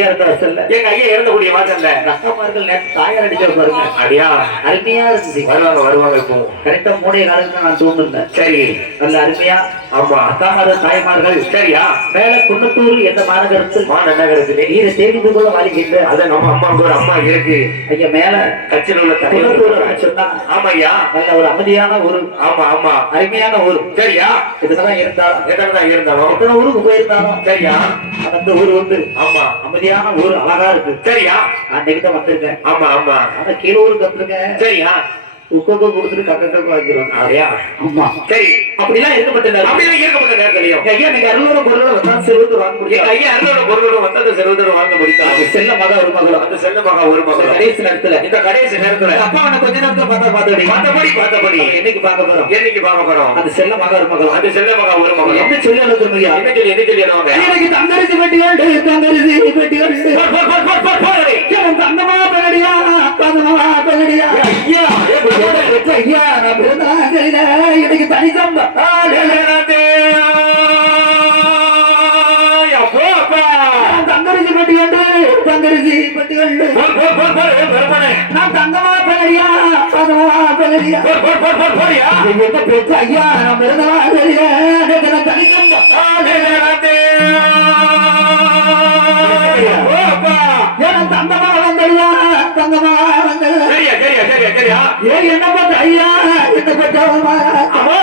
ஐயா இருந்த வருஷம்ல எங்க ஐயா இறந்தக்கூடிய நேற்று தாயார் அடிச்ச பாருங்க. அடியா? அருமையா இருந்துச்சு. வருவாங்க வருவாங்க இப்போ. கரெக்டா மூணே காலத்துல நான் தூங்குனேன். சரி. நல்ல அருமையா ஆமா. அக்காமார்கள் தாய்மார்கள் சரியா? மேல குன்னத்தூர் என்ற மாநகரத்தில் மா நகரத்திலே நீரை தேடிந்து கொள்ள வாழ்கின்ற அத நம்ம அம்மாவுக்கு ஒரு அம்மா இருக்கு. ஐயா மேல கட்சியில் உள்ள குன்னத்தூர் சொன்னா ஆமாய்யா. நல்ல ஒரு அமைதியான ஊர் ஆமா ஆமா. அருமையான ஊர் சரியா? இதுலதான் இருந்தாலும் எத்தனை தான் இருந்தாலும். எத்தனை ஊருக்கு போயிருந்தாலும். சரியா? அந்த ஊர் வந்து ஆமா. அமைதியான ஊர் அழகா இருக்கு. சரியா? அன்னைக்கு தான் வந்திருக்கேன். ஆமா ஆமா. ஆனா கீழ ஊருக்கு வந்திருக்கேன் சரியா? உட்காந்து கொடுத்துட்டு கக்க கக்க வாங்கிடுவாங்க அப்படியா? ஆமா. சரி அப்படிலாம் இருக்கப்பட்ட அப்படியே இருக்கப்பட்ட நேரத்திலையும் ஐயா நீங்க அறுநூறு பொருளை வந்தாலும் சிறுவது வாங்க எங்க முடியாது ஐயா அருளோட பொருளோட வந்தது செல்வதோட வாங்க அது செல்ல மகா ஒரு மகளும் அந்த செல்ல மகா ஒரு மகள். கடைசி நேரத்துல. இந்த கடைசி நேரத்துல. அப்பா அவனை கொஞ்ச நேரத்துல பார்த்தா பார்த்தபடி. பார்த்தபடி பார்த்தபடி. என்னைக்கு பார்க்க போறோம்? என்னைக்கு பார்க்க போறோம்? அந்த செல்ல மகா ஒரு மகளும் அந்த செல்ல மகா ஒரு மகள். என்ன சொல்லி ஐயா என்ன சொல்லி என்ன சொல்லி என்னவாங்க எனக்கு தங்கரிசி பெட்டிகள் தங்கரிசி பெட்டிகள் போர், ஐயா நான் பிறந்தா சரியில்லை எனக்கு தனித்தம் அப்போ, அப்பா. தங்கரிசி தங்கரிசி பெட்டிகள் போர், நான் தங்கமா தங்கமா பெற்ற ஐயா தனித்தம் தங்கமா வந்தது என்ன பத்த ஐயா என்ன அம்மா